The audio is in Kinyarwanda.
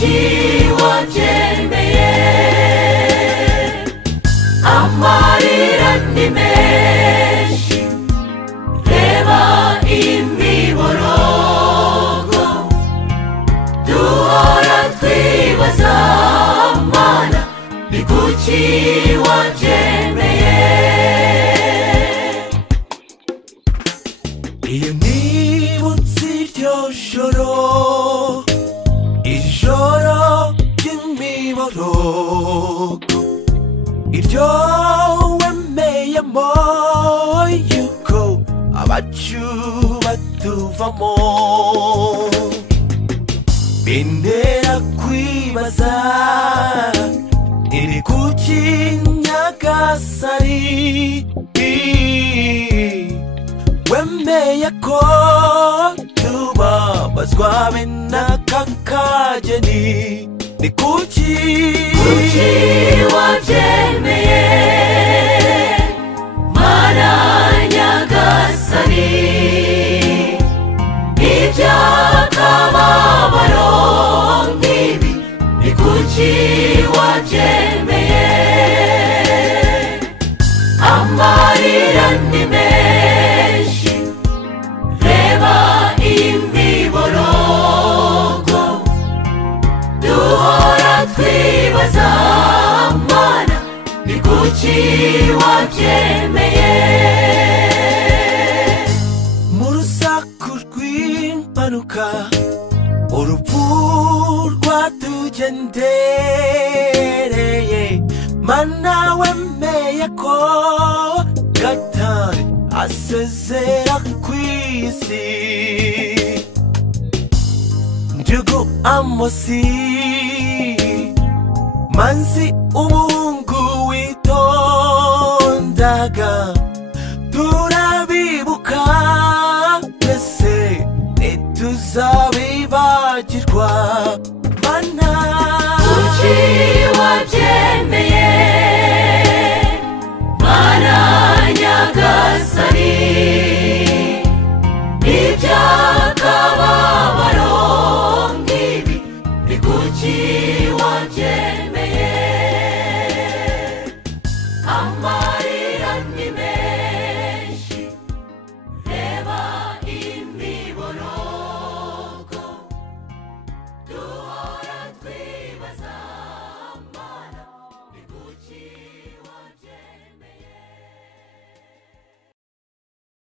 kuki wabyemeye amarira ni menshi reba imiborogo duhora twibaza mana ni kuki wabyemeye iyo nibutse iryo joro ijoro ry'imiborogo iryo wemeyemo yuko abacu batuvamo bintera kwibaza iri kuki nyagasani wemeye ko tubabazwa be n'aka kageni ni kuki wabyemeye mana nyagasani iby'akababaro nk'ibi ni kuki wabyemeye amarira ni menshi reba imiborogo duhora twibaza mana ni kuki wabyemeye mu rusaku rw'impanuka urupfu rwatugendereye mana wemeye ko gatari asezera kw'isi njugu amosi manzi umuhungu witondaga turabibuka twese ntituzabibagirwa